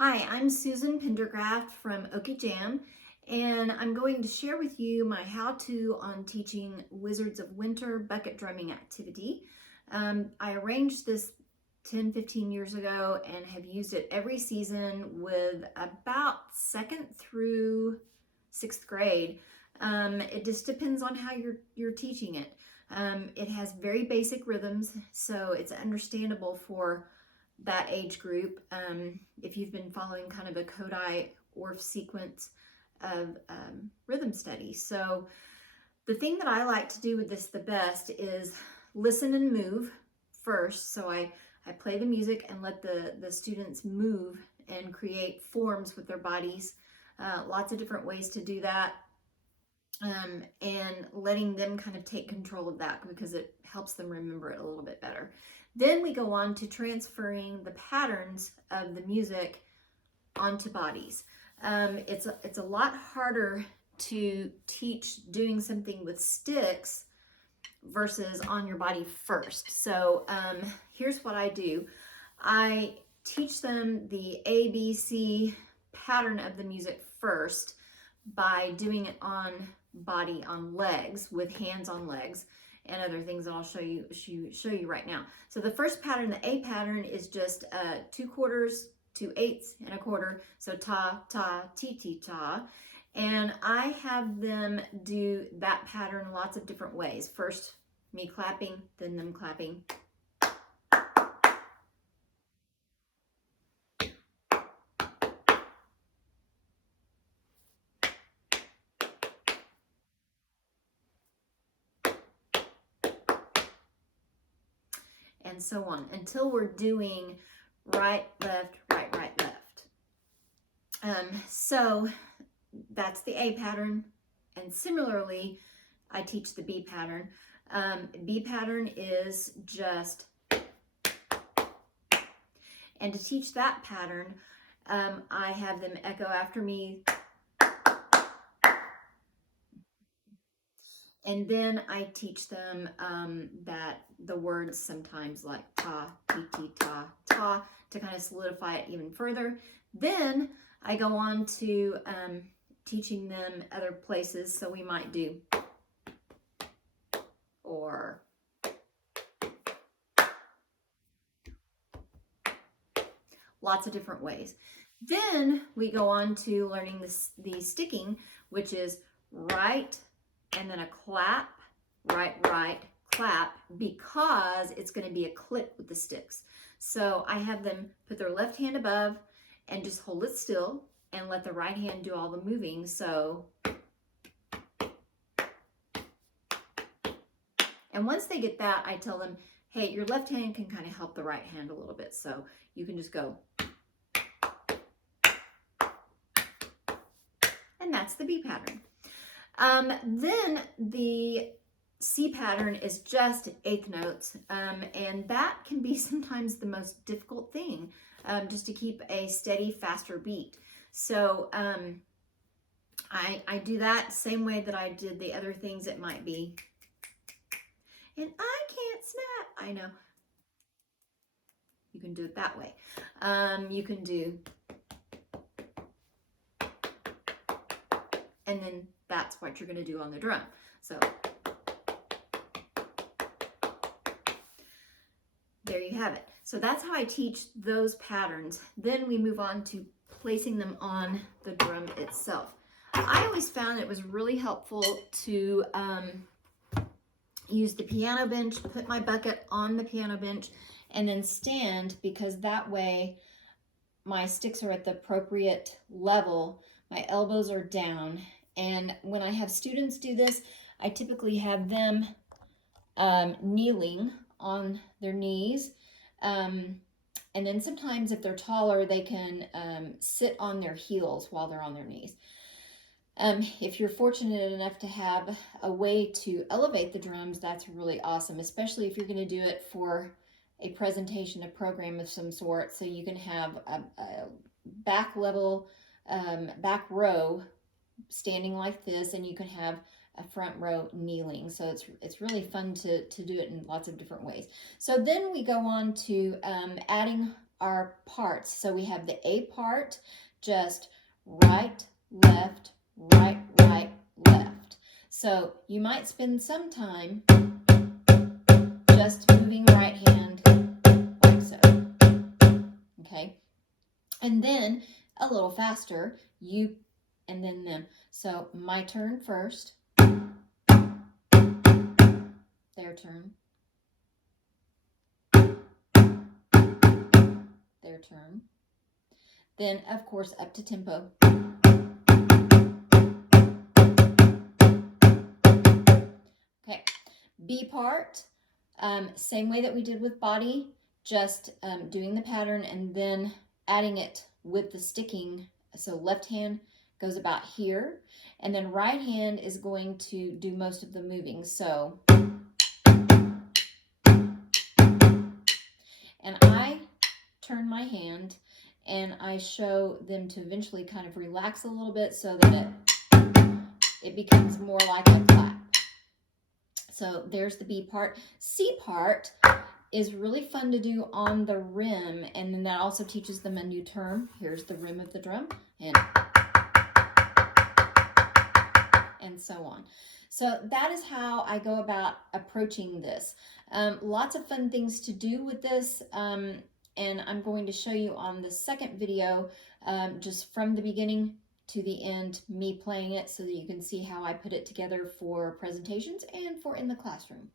Hi, I'm Susan Pendergraft from Okie Jam, and I'm going to share with you my how-to on teaching Wizards of Winter bucket drumming activity. I arranged this 10-15 years ago and have used it every season with about 2nd through 6th grade. It just depends on how you're teaching it. It has very basic rhythms, so it's understandable for that age group. If you've been following kind of a Kodai Orff sequence of rhythm studies. So the thing that I like to do with this the best is listen and move first. So I play the music and let the students move and create forms with their bodies. Lots of different ways to do that. And letting them kind of take control of that because it helps them remember it a little bit better. Then we go on to transferring the patterns of the music onto bodies. It's a lot harder to teach doing something with sticks versus on your body first. So here's what I do. I teach them the ABC pattern of the music first by doing it on body, on legs, with hands on legs and other things that I'll show you right now. So the first pattern, the A pattern, is just 2/4, 2/8, and 1/4. So ta, ta, ti, ti, ta. And I have them do that pattern lots of different ways. First, me clapping, then them clapping. And so on until we're doing right, left, right, right, left. So that's the A pattern. And similarly, I teach the B pattern. B pattern is just, and to teach that pattern, I have them echo after me. And then I teach them that the words sometimes like ta, ti, ti, ta, ta, to kind of solidify it even further. Then I go on to teaching them other places. So we might do or lots of different ways. Then we go on to learning the sticking, which is right, and then a clap, right, right, clap, because it's going to be a click with the sticks. So I have them put their left hand above and just hold it still and let the right hand do all the moving. So, and once they get that, I tell them, hey, your left hand can kind of help the right hand a little bit. So you can just go. And that's the B pattern. Then the C pattern is just 1/8 notes, and that can be sometimes the most difficult thing, just to keep a steady, faster beat. So I do that same way that I did the other things. It might be, and I can't snap, I know. You can do it that way. You can do, and then that's what you're going to do on the drum. So there you have it. So that's how I teach those patterns. Then we move on to placing them on the drum itself. I always found it was really helpful to use the piano bench, put my bucket on the piano bench, and then stand, because that way my sticks are at the appropriate level, my elbows are down. And when I have students do this, I typically have them kneeling on their knees. And then sometimes if they're taller, they can sit on their heels while they're on their knees. If you're fortunate enough to have a way to elevate the drums, that's really awesome, especially if you're going to do it for a presentation, a program of some sort. So you can have a back level, back row standing like this, and you can have a front row kneeling. So it's really fun to do it in lots of different ways. So then we go on to adding our parts. So we have the A part, just right, left, right, right, left. So you might spend some time just moving right hand like so. Okay. And then a little faster, you and then them. So my turn first. Their turn. Their turn. Then, of course, up to tempo. Okay, B part, same way that we did with body, just doing the pattern and then adding it with the sticking. So left hand goes about here, and then right hand is going to do most of the moving. So, and I turn my hand and I show them to eventually kind of relax a little bit so that it becomes more like a clap. So there's the B part. C part is really fun to do on the rim, and then that also teaches them a new term. Here's the rim of the drum, and so on. So that is how I go about approaching this. Lots of fun things to do with this, and I'm going to show you on the second video, just from the beginning to the end, me playing it so that you can see how I put it together for presentations and for in the classroom.